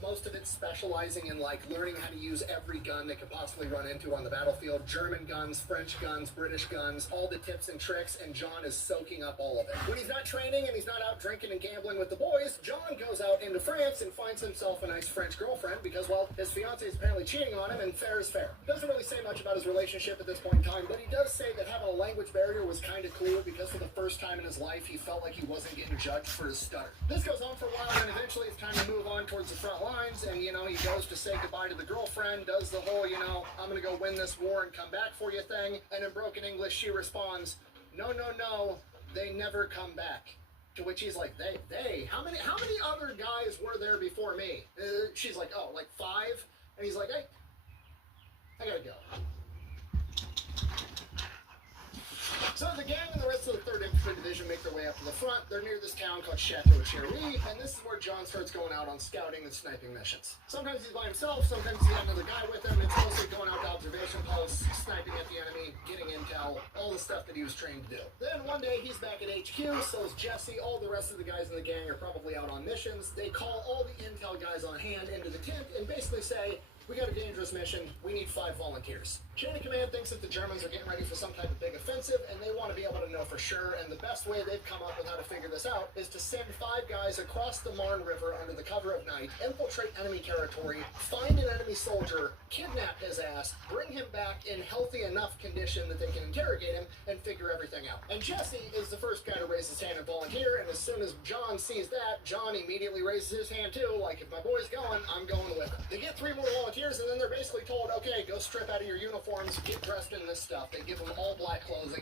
Most of it specializing in like learning how to use every gun they could possibly run into on the battlefield. German guns, French guns, British guns, all the tips and tricks, and John is soaking up all of it. When he's not training and he's not out drinking and gambling with the boys, John goes out into France and finds himself a nice French girlfriend because, well, his fiance is apparently cheating on him, and fair is fair. Doesn't really say much about his relationship at this point in time, but he does say that having a language barrier was kind of cool because for the first time in his life, he felt like he wasn't getting judged for his stutter. This goes on for a while, and eventually it's time to move on towards the front lines. And, he goes to say goodbye to the girlfriend, does the whole, I'm going to go win this war and come back for you thing. And in broken English, she responds, no, no, no, they never come back. To which he's like, they, how many other guys were there before me? She's like, oh, like 5? And he's like, hey, I gotta go. So the gang and the rest of the 3rd Infantry Division make their way up to the front. They're near this town called Chateau Cherry, and this is where John starts going out on scouting and sniping missions. Sometimes he's by himself, sometimes he has another guy with him. It's mostly going out to observation posts, sniping at the enemy, getting intel, all the stuff that he was trained to do. Then one day he's back at HQ, so is Jesse. All the rest of the guys in the gang are probably out on missions. They call all the intel guys on hand into the tent and basically say, we got a dangerous mission. We need 5 volunteers. Chain of command thinks that the Germans are getting ready for some type of big offensive, and they want to be able to know for sure. And the best way they've come up with how to figure this out is to send 5 guys across the Marne River under the cover of night, infiltrate enemy territory, find an enemy soldier, kidnap his ass, bring him back in healthy enough condition that they can interrogate him and figure everything out. And Jesse is the first guy to raise his hand and volunteer, and as soon as John sees that, John immediately raises his hand too, like, if my boy's going, I'm going with him. They get 3 more volunteers, and then they're basically told, okay, go strip out of your uniforms, get dressed in this stuff. They give them all black clothing.